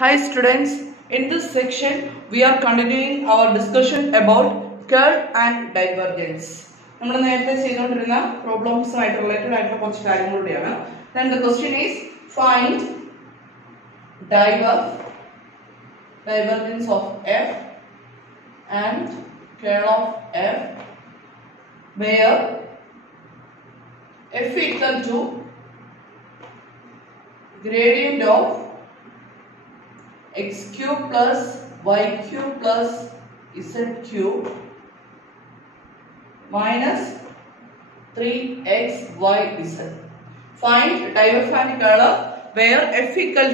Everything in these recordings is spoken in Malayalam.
Hi students, in this section we are continuing our discussion about curl and divergence. നമ്മൾ നേരത്തെ ചെയ്തുകൊണ്ടിരുന്ന പ്രോബ്ലംസുമായിട്ട് റിലേറ്റഡ് ആയിട്ടുള്ള കുറച്ച് കാര്യങ്ങളുടെയാണ്. Then the question is find divergence of f and curl of f where f equal to gradient of x cube plus y cube plus z cube minus 3xyz. Find divergence and curl where f equal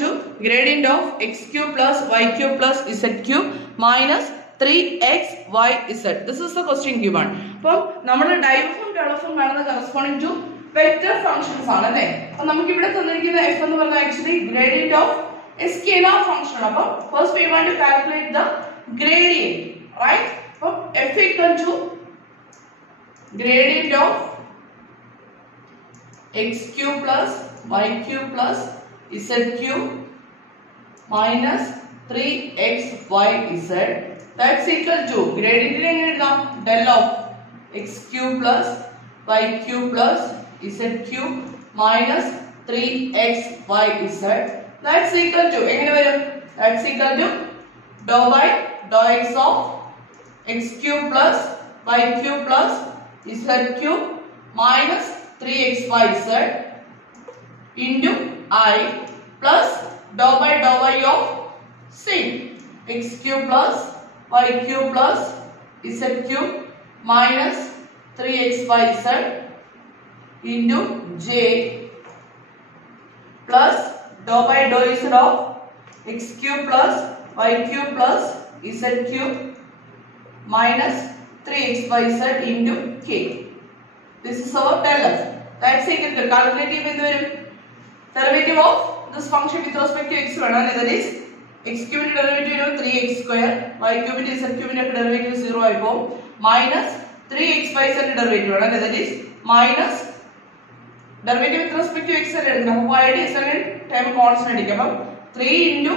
to gradient of x cube plus y cube plus z cube minus 3xyz. This is the question given. അപ്പോൾ നമ്മുടെ divergence curl കാണുന്ന corresponding to vector functions ആണ് അല്ലേ. അപ്പോൾ നമുക്ക് ഇവിടെ തന്നിരിക്കുന്ന f എന്ന് പറഞ്ഞാൽ actually gradient of a scalar function ആണ്. അപ്പോൾ first we want to calculate the gradient, right? അപ്പോൾ f equal to gradient of x cube plus y cube plus z cube minus 3xyz, that's equal to gradient എങ്ങനെ എഴുതാം? del of x cube plus y cube plus z cube minus 3xyz, that's equal to എങ്ങനെ വരും? That's equal to dou by dou x of x cube plus y cube plus z cube minus 3xyz into I plus dou by dou y of same x cube plus y cube plus z cube minus 3xyz into j plus dou by dou z of x cube plus y cube plus z cube minus 3xyz into k. This is our del f. That's equal to calculating with the derivative of this function with respect to x വേണം. That is x cube derivative of 3x square, y cube z cube derivative 0 ആയിപ്പോ minus 3xyz derivative വേണം. That is minus derivative with respect to x എടുക്കണം. അപ്പോൾ y യുടെ z ടൈം കോൺസ്റ്റന്റ് ആയിരിക്കും. അപ്പോൾ 3 into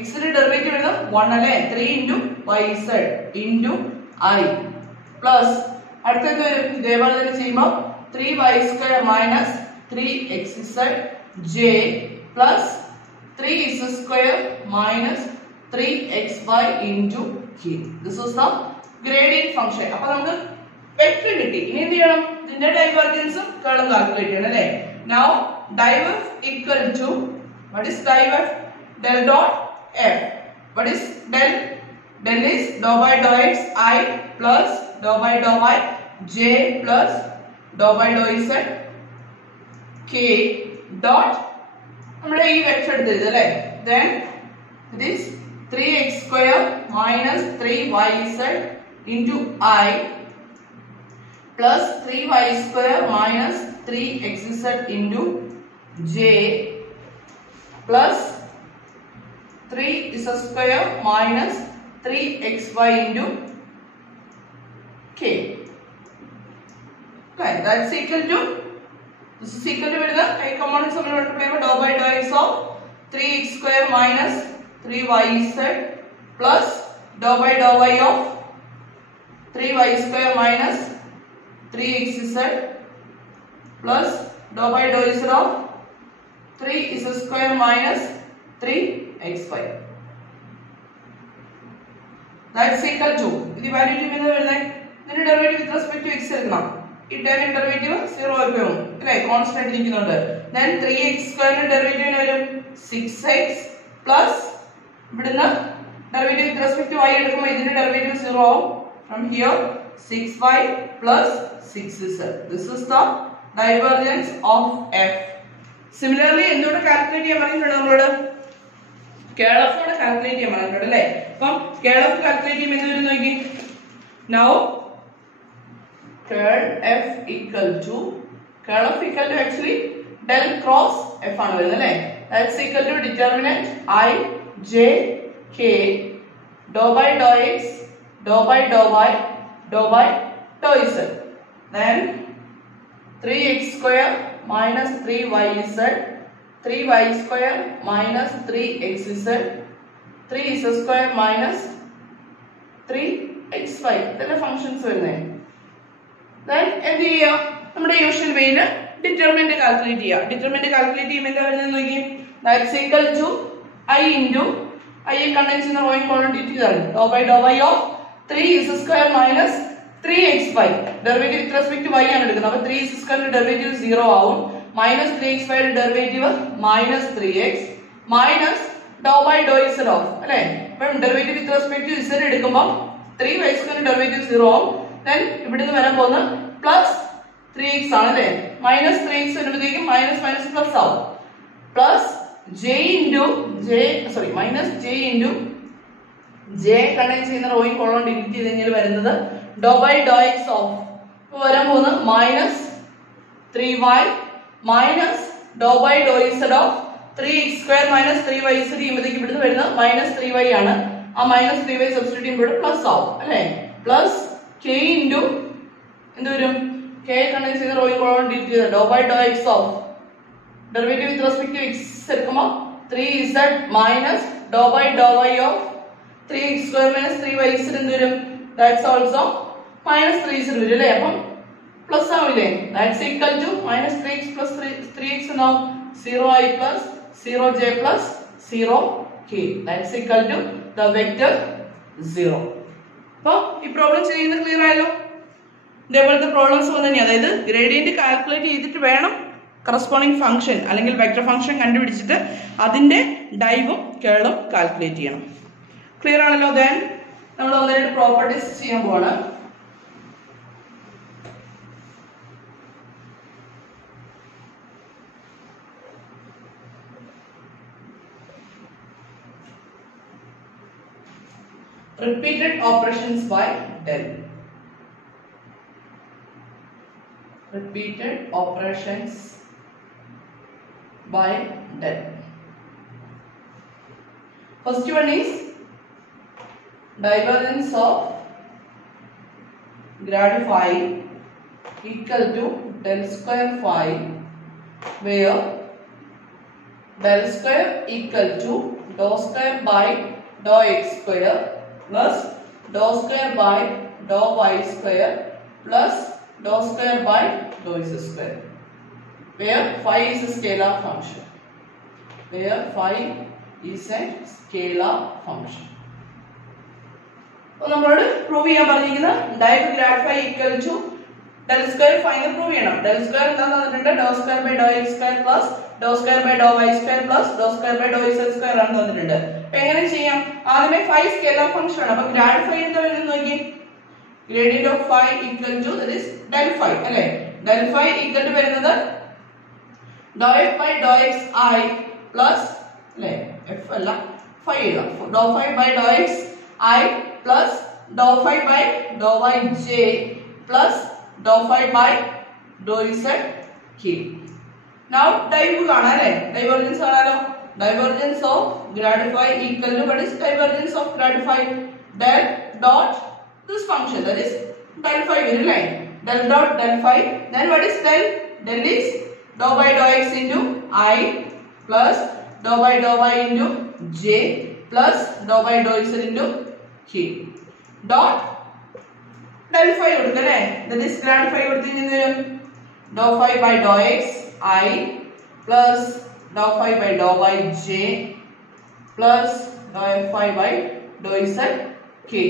x ന്റെ ഡെറിവേറ്റീവ് ആണ് 1 അല്ലേ. 3 into yz into I plus അടുത്തത് വരും ഇതേപോലെ തന്നെ ചെയ്യുമ്പോൾ 3y square minus 3xz j plus 3z square minus 3xy into k. This is the gradient function. അപ്പോൾ നമുക്ക് വെക്ടർ കിട്ടി. ഇനി എന്ത് ചെയ്യണം? ഇതിന്റെ ഡൈവർജൻസും കേളും കാൽക്കുലേറ്റ് ചെയ്യണം അല്ലേ. Now diverge equal to, what is diverge? Del dot f. What is del? Del is dou by dou x I plus dou by dou y j plus dou by dou z k dot നമ്മുടെ ഈ വെക്ടർ എടുത്തത് അല്ലേ. Then it is 3x square minus 3yz into I plus 3y square minus 3xz into j plus 3z square minus 3xy into k. Okay, that's equal to, this is equal to വരുന്ന components നമ്മൾ multiply ചെയ്യുമ്പോൾ dou by dou x of 3x square minus 3yz plus dou by dou y of 3y square minus 3xz plus dou by dou z of 3z square minus 3xy. That's equal to, the value എന്ന് വരുന്നത് ഇതിന്റെ derivative with respect to x എടുക്കണം. ഈ ടേമിന്റെ ഡെറിവേറ്റീവ് 0 ആയി പോകും അല്ലേ, കോൺസ്റ്റന്റ് ഇരിക്കുന്നുണ്ട്. Then 3x square ന്റെ ഡെറിവേറ്റീവ് വരും 6x plus ഇവിടുന്ന് derivative with respect to y എടുക്കുമ്പോൾ ഇതിന്റെ ഡെറിവേറ്റീവ് 0 ആവും. From here 6y plus 6z. This is the divergence of f. Similarly എന്തുകൊണ്ട് കാൽക്കുലേറ്റ് ചെയ്യാൻ പറഞ്ഞിട്ടുണ്ട് നമ്മളോട്? കേൾ ഓഫ് കൂടെ കാൽക്കുലേറ്റ് ചെയ്യാൻ പറഞ്ഞിട്ടുണ്ട് അല്ലേ. അപ്പം കേൾ ഓഫ് കാൽക്കുലേറ്റ് ചെയ്യുമ്പോൾ എന്ത് വരും നോക്കി. Now curl f equal to actually del cross f ആണ് വരുന്നത് അല്ലേ. That's equal to determinant I j k dou by dou x dou by dou y dou by dou z. Then 3x square minus 3yz, 3y square minus 3xz, 3z square minus 3xy. ഇതല്ലേ ഫംഗ്ഷൻസ് വരുന്നത്. Then എന്ത് ചെയ്യുക, നമ്മുടെ യൂഷ്വൽ വേയിൽ ഡിറ്റർമിനന്റ് കാൽക്കുലേറ്റ് ചെയ്യുക. ഡിറ്റർമിനന്റ് കാൽക്കുലേറ്റ് ചെയ്യുമ്പോൾ എന്താ വരുന്നത് നോക്കി, that's equal to I into I contains in the following quantity dou by dou y of 3z square minus 3xy. Derivative with respect to y ആണ് എടുക്കുന്നത്. അപ്പോൾ 3z square ഡെറിവേറ്റീവ് 0 ആവും. minus 3xy derivative minus 3x minus dou by dou z of അല്ലേ. അപ്പോൾ derivative with respect to z എടുക്കുമ്പോൾ 3y square ഡെറിവേറ്റീവ് 0 ആവും. then ഇവിടുന്ന് വരാൻ പോകുന്ന plus 3x ആണ് അല്ലേ. minus 3x വരുമ്പോഴേക്കും minus minus plus ആവും. plus j into minus j into j contains in the rowing column delete ചെയ്ത് കഴിഞ്ഞാൽ വരുന്നത് dou by dou x of വരാൻ പോകുന്ന minus 3y minus dou by dou z of 3x square minus 3y z ചെയ്യുമ്പോഴേക്ക് ഇവിടുന്ന് വരുന്നത് minus 3y ആണ്. ആ minus 3y സബ്സ്റ്റിറ്റ്യൂട്ട് ചെയ്യുമ്പോൾ പ്ലസ് ആവും അല്ലേ. പ്ലസ് k into എന്ത് വരും, k contains in the rowing column delete ചെയ്ത് dou by dou x of derivative with respect to x എടുക്കുമ്പോൾ 3z minus dou by dou y of 3x square minus 3yz എന്ത് വരും, that's also minus 3z വരും അല്ലേ. അപ്പം plus ആവില്ലേ, that's equal to minus 3x plus 3x എന്നാവും 0i plus 0j plus 0k, that's equal to the vector 0. അപ്പോൾ ഈ പ്രോബ്ലം ചെയ്യുന്നത് ക്ലിയർ ആയല്ലോ. ഇതേപോലത്തെ പ്രോബ്ലംസ് വന്നു, അതായത് ഗ്രേഡിയന്റ് കാൽക്കുലേറ്റ് ചെയ്തിട്ട് വേണം കറസ്പോണ്ടിങ് ഫംഗ്ഷൻ അല്ലെങ്കിൽ വെക്ടർ ഫംഗ്ഷൻ കണ്ടുപിടിച്ചിട്ട് അതിന്റെ ഡൈവും കേളും കാൽക്കുലേറ്റ് ചെയ്യണം. ക്ലിയർ ആണല്ലോ. ദെൻ നമ്മൾ ഒന്നിന്റെ പ്രോപ്പർട്ടീസ് ചെയ്യാൻ പോവാണ്. Repeated operations by del. Repeated operations by del. First one is divergence of grad phi equal to del square phi, where del square equal to dou square by dou x square plus dou square by dou y square plus dou square by dou z square, where phi is a scalar function. Where phi is a scalar function. അപ്പോൾ നമ്മളോട് പ്രൂവ് ചെയ്യാൻ പറഞ്ഞിരിക്കുന്നത് div grad phi equal to del square phi എന്ന് പ്രൂവ് ചെയ്യണം. ഡെൽ സ്ക്വയർ എന്താണെന്ന് തന്നിട്ടുണ്ട്, dou square by dou x square plus dou square by dou y square plus dou square by dou z square ആണെന്ന് തന്നിട്ടുണ്ട്. അപ്പൊ എങ്ങനെ ചെയ്യാം, ആദ്യമേ ഫൈ സ്കേലാർ ഫംഗ്ഷൻ ആണ്. അപ്പൊ ഗ്രാഡ് ഫൈ എന്താ വരുന്നത് നോക്കി, gradient of phi equal to that is del phi അല്ലേ. del phi equal to വരുന്നത് dou f by dou x I plus അല്ലേ, f അല്ല phi എഴുതാം, dou phi by dou x I plus dou phi by dou y j plus dou phi by dou z k. now dive കാണാം അല്ലേ, divergence കാണാലോ. divergence of grad phi equal to what is divergence of grad phi, del dot this function, that is del phi will line del dot del phi. Then what is del, del is dou by dou x into I plus dou by dou y into j plus dou by dou z into k dot del phi കൊടുക്കല്ലേ, that is grad phi കൊടുത്തു കഴിഞ്ഞാൽ dou phi by dou x I plus dou phi by dou y j plus dou phi by dou z k.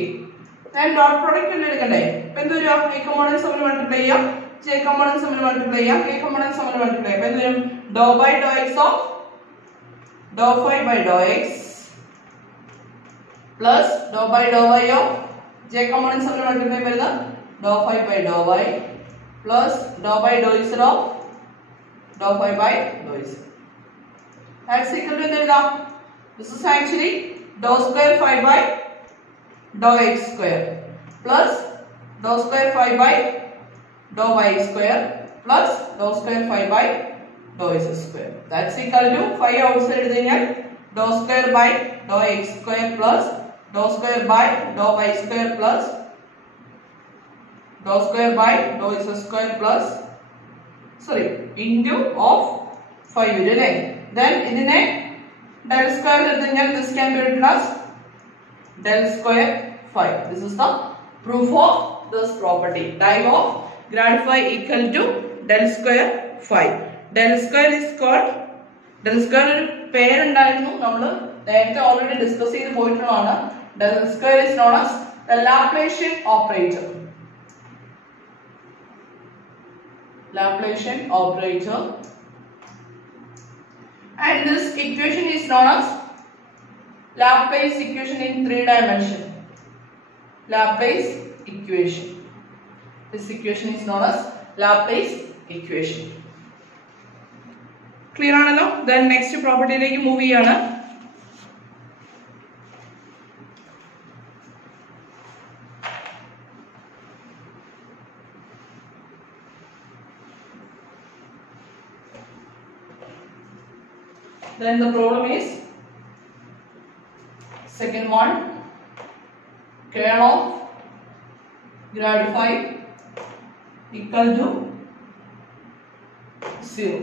then dot product എടുക്കണ്ടേ, അപ്പോൾ എന്ത് വരും, i components തമ്മിൽ മൾട്ടിപ്ലൈ ചെയ്യാം, j components തമ്മിൽ മൾട്ടിപ്ലൈ ചെയ്യാം, k components തമ്മിൽ മൾട്ടിപ്ലൈ ചെയ്യാം. അപ്പോൾ എന്ത് വരും, dou by dou x of dou phi by dou x plus dou by dou y of j components തമ്മിൽ മൾട്ടിപ്ലൈ വരുന്ന dou phi by dou y plus dou by dou z of dou phi by dou z. that's equal to എന്തെഴുതാം, this is actually dou square phi by dou x square plus dou square phi by dou y square plus dou square phi by dou z square. that's equal to phi outside എടുത്തു കഴിഞ്ഞാൽ dou square by dou x square plus dou square by dou y square plus dou square by dou z square plus sorry into of 5 വരും അല്ലേ. then ഇതിനെ del square എടുത്തു കഴിഞ്ഞാൽ this can be written as del square 5. this is the proof of this property. div of grad phi equal to del square 5. del square is called, del square ഒരു പേരുണ്ടായിരുന്നു, നമ്മൾ നേരത്തെ ഓൾറെഡി ഡിസ്കസ് ചെയ്ത് പോയിട്ടുള്ളതാണ്. del square is known as the Laplacian operator. Laplacian operator, and this equation is known as Laplace equation in 3 dimension. Laplace equation. This equation is known as Laplace equation. Clear ആണല്ലോ. then next property യിലേക്ക് മൂവ് ചെയ്യാണ്. then the problem is second one, curl of grad phi equal to 0.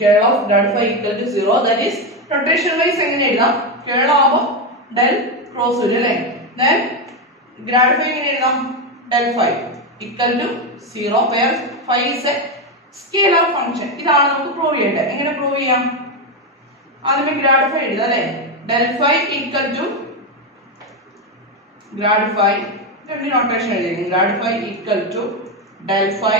curl of grad phi equal to 0, that is notation wise എങ്ങനെ എഴുതാം, curl ആവുമ്പോൾ del cross വരും അല്ലേ. then grad phi എങ്ങനെ എഴുതാം, del phi equal to 0 where phi is a scalar function. ഇതാണ് നമുക്ക് പ്രൂവ് ചെയ്യേണ്ടത്. എങ്ങനെ പ്രൂവ് ചെയ്യാം, ആദ്യമേ grad phi എഴുതാം അല്ലേ. del phi equal to grad phi, രണ്ട് നോട്ടേഷൻ എഴുതിയിരിക്കുന്നു. grad phi equal to del phi,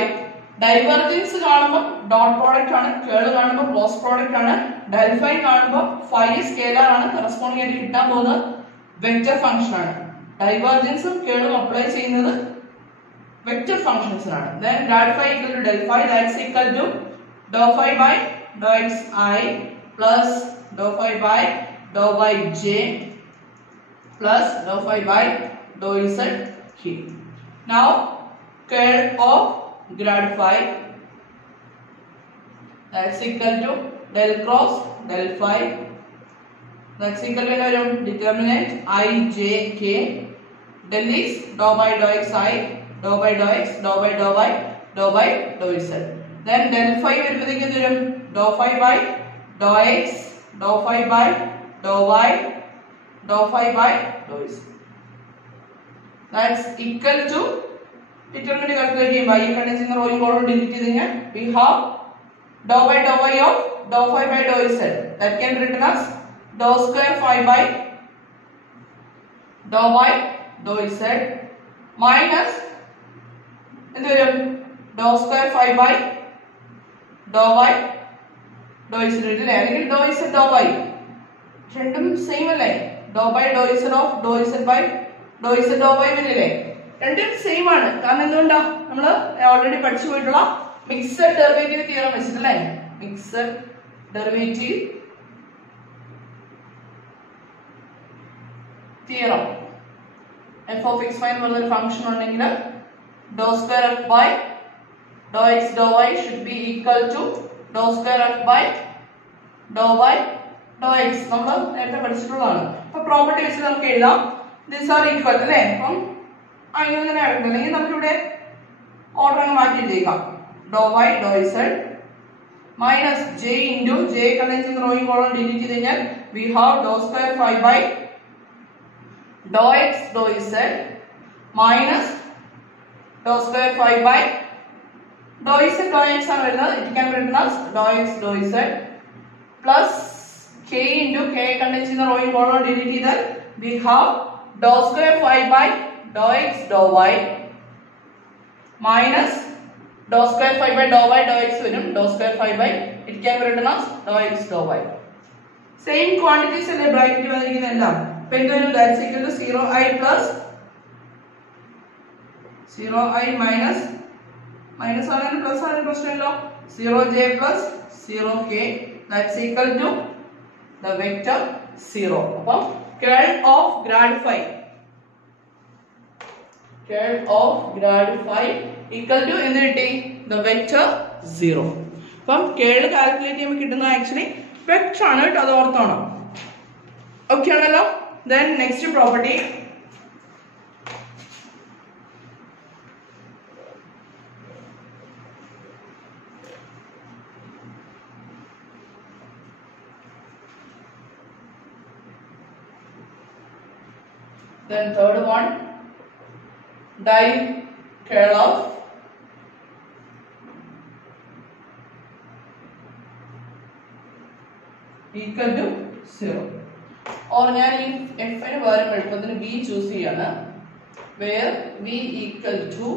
divergence കാണുമ്പോൾ ഡോട്ട് പ്രോഡക്റ്റ് ആണ്, കേൾ കാണുമ്പോൾ ക്രോസ് പ്രോഡക്റ്റ് ആണ്, del phi കാണുമ്പോൾ phi സ്കേലാർ ആണ്, കറസ്പോണ്ടിങ് ആയിട്ട് കിട്ടാൻ പോകുന്നത് വെക്റ്റർ ഫംഗ്ഷൻ ആണ്. ഡൈവർജൻസും കേളും അപ്ലൈ ചെയ്യുന്നത് vector ഫംഗ്ഷൻസിനാണ്. then grad phi equal to del phi, that's equal to dou phi by dou xi plus dou phi by dou yj plus dou phi by dou zk. now curl of grad phi, that's equal to del cross del phi, that's equal to determinant I j k, del is dou by dou xi, dou by dou x, dou by dou y, dou by dou z. then del phi വരുമ്പോഴേക്കും എന്ത് വരും, dou phi by dou x, dou phi by dou y, dou phi by dou z. that's equal to determinant calculate ചെയ്യുമ്പോൾ y കണ്ടുവെച്ചിരുന്ന റോയും കോളും ഡിലീറ്റ് ചെയ്ത് കഴിഞ്ഞാൽ we have dou by dou y of dou phi by dou z, that can be written as dou square phi by dou y dou z minus എന്ത് വരും, dou square phi by dou y dou z അല്ലേ, അല്ലെങ്കിൽ dou z dou y രണ്ടും സെയിം അല്ലേ. dou by dou z of dou z by dou z dou y വരില്ലേ, രണ്ടും സെയിം ആണ്. കാരണം എന്തുകൊണ്ടാ, നമ്മൾ ഓൾറെഡി പഠിച്ചു പോയിട്ടുള്ള മിക്സഡ് ഡെറിവേറ്റീവ് തിയറം വെച്ചിട്ടല്ലേ. Mixed derivative theorem, f of x y എന്ന് പറഞ്ഞൊരു ഫംഗ്ഷൻ ഉണ്ടെങ്കിൽ dou square f by dou x dou y should be equal to dou square f by dou y dou x. നമ്മൾ നേരത്തെ പഠിച്ചിട്ടുള്ളതാണ്. അപ്പൊ പ്രോപ്പർട്ടി വെച്ച് നമുക്ക് എഴുതാം these are equal അല്ലേ. അപ്പം അങ്ങനെ അല്ലെങ്കിൽ നമുക്കിവിടെ ഓർഡർ അങ്ങ് മാറ്റി എഴുതിയേക്കാം. dou y dou z minus j into j കണ്ടുവെച്ചിരുന്ന റോയും കോളം ഡിലീറ്റ് ചെയ്ത് കഴിഞ്ഞാൽ we have dou square phi by dou x dou z minus dou square phi by dou z dou x ആണ് വരുന്നത്. it can be written as dou x dou z plus k into k കണ്ടുവെച്ചിരുന്ന റോയും കോളം ഡിലീറ്റ് ചെയ്താൽ we have dou square phi by dou x dou y minus dou square phi by dou y dou x വരും. dou square phi by it can be written as dou x dou y. Same quantities അല്ലേ ബ്രാക്കറ്റ് വന്നിരിക്കുന്നത് എല്ലാം. അപ്പോൾ എന്ത് വരും, that's equal to 0i plus 0i minus minus ആണെങ്കിൽ പ്ലസ് ആണെങ്കിൽ പ്രശ്നമില്ലല്ലോ, 0j plus 0k, that's equal to the vector 0. അപ്പം curl of grad phi, curl of grad phi equal to എന്ത് കിട്ടി, the vector 0. അപ്പം curl കാൽക്കുലേറ്റ് ചെയ്യുമ്പോൾ കിട്ടുന്നത് ആക്ച്വലി വെക്ടർ ആണ് കേട്ടോ, അത് ഓർത്തോണം. ഓക്കെ ആണല്ലോ. then next property, Then third one, div curl of equal to 0. Or ഞാൻ ഈ f ന് പകരം എളുപ്പത്തിന് v ചൂസ് ചെയ്യാണ്, where v equal to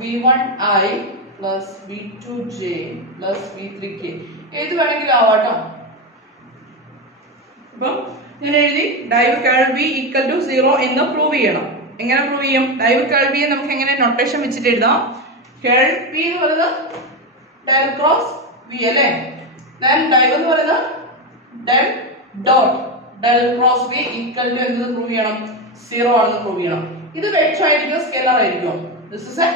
v1i plus v2j plus v3k. ഏത് വേണമെങ്കിലും ആവാട്ടോ. അപ്പം ഞാൻ എഴുതി dive curl v equal to 0 എന്ന് പ്രൂവ് ചെയ്യണം. എങ്ങനെ പ്രൂവ് ചെയ്യും? ഡൈവ് കേൾ v നമുക്ക് എങ്ങനെ നൊട്ടേഷൻ വെച്ചിട്ട് എഴുതാം? കേൾ v എന്ന് പറയുന്നത് ഡെൽ ക്രോസ് v അല്ലേ. then dive എന്ന് പറയുന്നത് del dot del cross v equal to എന്ത് പ്രൂവ് ചെയ്യണം? 0 ആണെന്ന് പ്രൂവ് ചെയ്യണം. ഇത് വെക്റ്റർ ആയിരിക്കും, സ്കേലർ ആയിരിക്കും. this is a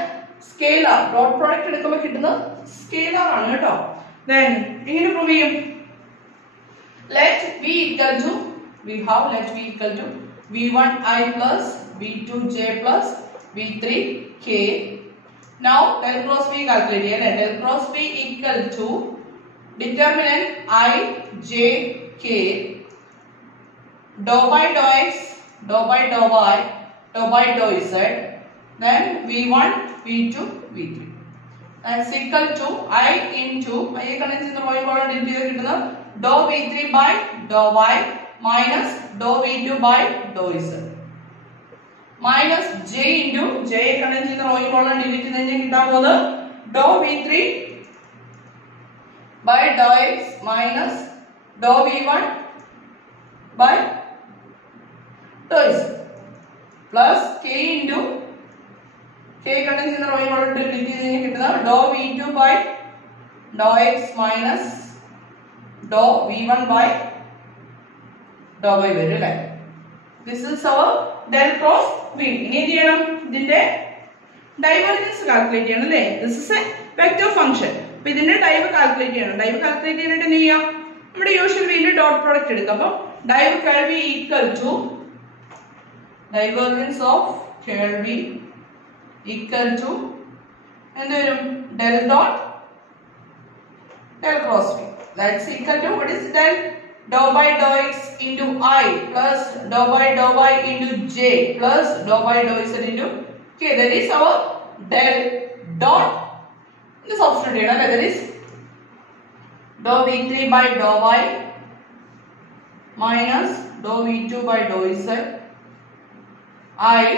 scalar. Dot product എടുക്കുമ്പോൾ കിട്ടുന്ന സ്കേലർ ആണ് കേട്ടോ. then എങ്ങനെ പ്രൂവ് ചെയ്യും? let v equal to let v equal to v1i plus v2j plus v3k. now del cross v calculate ചെയ്യാം അല്ലേ. del cross v equal to determinant I, j, k, dou by dou x, dou by dou y, dou by dou z, then v1, v2, v3. That's equal to I into I condense the y column into കിട്ടുന്ന dou v3 by dou y minus dou v2 by dou z minus j into j condense the y column delete ചെയ്ത് കിട്ടാൻ പോകുന്നത് dou v3 by dou x minus dou v1 by dou z plus k into k contains in the y model delete ചെയ്തതിന് കിട്ടുന്ന dou v2 by dou x minus dou v1 by dou y വരും അല്ലേ. this is our del cross v. ഇനി എന്ത് ചെയ്യണം? ഇതിന്റെ ഡൈവർജൻസ് കാൽക്കുലേറ്റ് ചെയ്യണം അല്ലേ. this is a vector function. അപ്പോൾ ഇതിന്റെ ഡൈവ് കാൽക്കുലേറ്റ് ചെയ്യണം. ഡൈവ് കാൽക്കുലേറ്റ് ചെയ്യാനായിട്ട് എന്ത് ചെയ്യാം? നമ്മുടെ യൂഷ്വൽ വേയിൽ ഡോട്ട് പ്രോഡക്റ്റ് എടുക്കാം. അപ്പോൾ div curl v equal to divergence of curl v equal to എന്ത് വരും? Del dot del cross v. That's equal to what is del dou by dou x into I plus dou by dou y into j plus dou by dou z into k. That is our del dot. The substitute here, that is dou v3 by dou y minus dou v2 by dou z I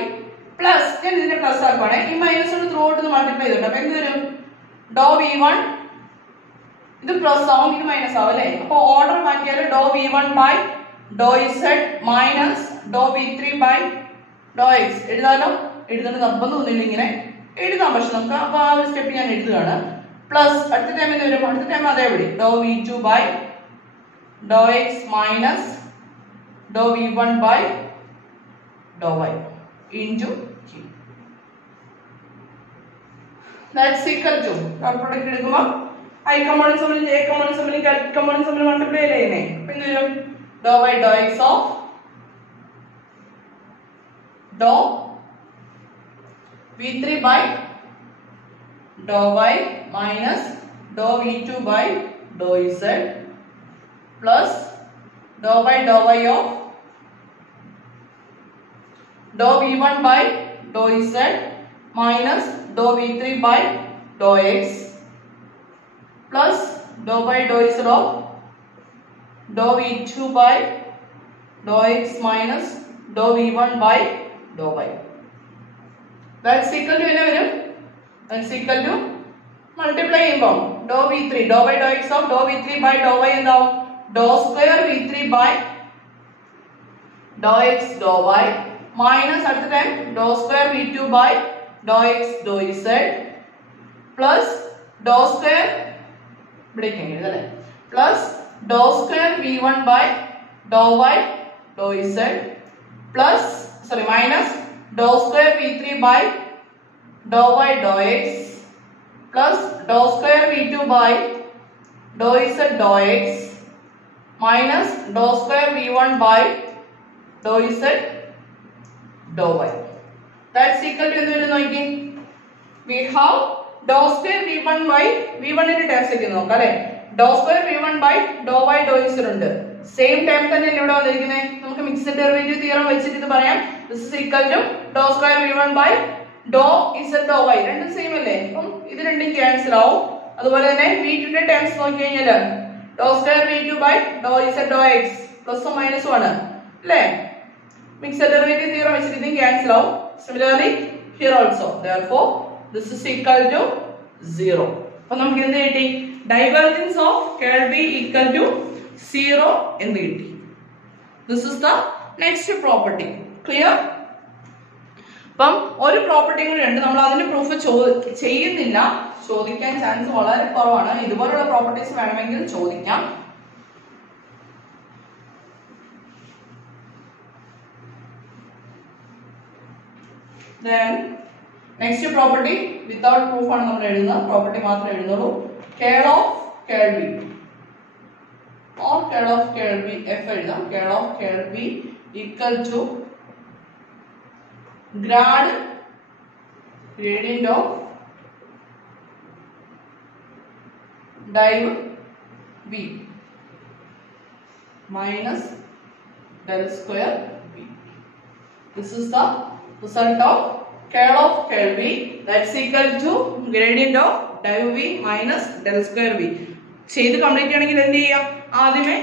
plus ഞാൻ ഇതിനെ പ്ലസ് ആക്കുവാണ്. ഈ മൈനസ് കൊണ്ട് ത്രൂ ഔട്ട് മൾട്ടിപ്ലൈ ചെയ്തിട്ടുണ്ട്. അപ്പൊ എന്ത് വരും? dou v1 ഇത് പ്ലസ് ആവും, ഇത് മൈനസ് ആവും അല്ലേ. അപ്പൊ ഓർഡർ മാറ്റിയാൽ dou v1 by dou z minus dou v3 by dou x എഴുതാലോ. എഴുതേണ്ട നിർബന്ധമൊന്നുമില്ല, ഇങ്ങനെ എഴുതാം. പക്ഷെ നമുക്ക് അപ്പൊ ആ ഒരു സ്റ്റെപ്പ് ഞാൻ എഴുതുകയാണ്. പ്ലസ് അടുത്ത ടൈം എന്ത് വരും? അടുത്ത ടൈം അതേപടി dou v2 by dou x minus dou v1 by dou y into k. That's equal to dot product എടുക്കുമ്പോൾ I components തമ്മിലും j components തമ്മിലും k components തമ്മിൽ മൾട്ടിപ്ലൈ ചെയ്യുന്നേ. അപ്പോൾ എന്ത് വരും? dou by dou x of dou v3 by dou y minus dou v2 by dou z plus dou by dou y of dou v1 by dou z minus dou v3 by dou x plus dou by dou z of dou v2 by dou x minus dou v1 by dou y. That's equal to என்ன വരും? That's equal to multiply ചെയ്യുമ്പോൾ dou v3 dou by dou x of dou v3 by dou y എന്താവും? dou square v3 by dou x dou y minus അടുത്ത time dou square v2 by dou x dou z plus dou square break എഴുതല്ലേ plus dou square v1 by dou y dou z plus minus dou square v3 by dou y dou x plus dou square v2 by dou z dou x minus dou square v1 by dou z dou y. That's equal to എന്ത് വരും നോക്കി? We have dou square v1 by v1 ന്റെ ടേംസ് ഒക്കെ നോക്കാം അല്ലേ. dou square v1 by dou y dou z ഉണ്ട്. സെയിം ടൈം തന്നെ ഇവിടെ വന്നിരിക്കുന്നത്. നമുക്ക് മിക്സഡ് ഡെറിവേറ്റീവ് തിയറം വെച്ചിട്ട് ഇത് പറയാം. This is equal to dou square v1 by dou z dou y. രണ്ടും സെയിം അല്ലേ? അപ്പം ഇത് രണ്ടും ക്യാൻസൽ ആവും. അതുപോലെ തന്നെ v2 ന്റെ ടേംസ് നോക്കി കഴിഞ്ഞാൽ dou square v2 by dou z dou x പ്ലസും മൈനസും ആണ് അല്ലേ? മിക്സഡ് ഡെറിവേറ്റീവ് തിയറം വെച്ചിട്ട് ഇതും ക്യാൻസൽ ആവും. Similarly here also. therefore this is equal to 0. അപ്പോൾ നമുക്ക് എന്ത് കിട്ടി? Divergence of curl B equal to 0 എന്ന് കിട്ടി. This is the next property. Clear? അപ്പം ഒരു പ്രോപ്പർട്ടി കൂടി ഉണ്ട്. നമ്മൾ അതിന്റെ പ്രൂഫ് ചെയ്യുന്നില്ല, ചോദിക്കാൻ ചാൻസ് വളരെ കുറവാണ്. ഇതുപോലുള്ള പ്രോപ്പർട്ടീസ് വേണമെങ്കിൽ ചോദിക്കാം. Then next property without proof ആണ് നമ്മൾ എഴുതുന്നത്. പ്രോപ്പർട്ടി മാത്രമേ എഴുതുന്നുള്ളൂ. Curl of curl B or curl of curl B f എഴുതാം. Curl of curl B equal to gradient of div b minus del square b. This is the result of curl of curl B, that's equal to gradient of div b minus del square b. ചെയ്ത് കംപ്ലീറ്റ് ചെയ്യണമെങ്കിൽ എന്ത് ചെയ്യാം? ആദ്യമേ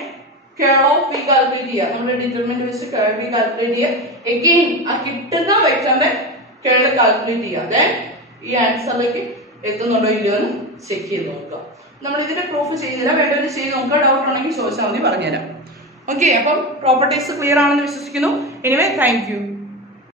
കേൾ ഓഫ് ബി കാൽക്കുലേറ്റ് ചെയ്യുക. നമ്മൾ ഡിറ്റർമിനന്റ് വെച്ച് കേൾ ബി കാൽക്കുലേറ്റ് ചെയ്യുക. എഗെയിൻ ആ കിട്ടുന്ന വെക്ടറിന്റെ കേൾ കാൽക്കുലേറ്റ് ചെയ്യുക. ദെൻ ഈ ആൻസറിലേക്ക് എത്തുന്നുണ്ടോ ഇല്ലയോ എന്ന് ചെക്ക് ചെയ്ത് നോക്കുക. നമ്മൾ ഇതിന്റെ പ്രൂഫ് ചെയ്തില്ല, വേണ്ടത് ചെയ്ത് നോക്കുക. ഡൗട്ട് ഉണ്ടെങ്കിൽ ചോദിച്ചാൽ മതി, പറഞ്ഞുതരാം. ഓക്കെ, അപ്പം പ്രോപ്പർട്ടീസ് ക്ലിയർ ആണെന്ന് വിശ്വസിക്കുന്നു. Anyway thank you.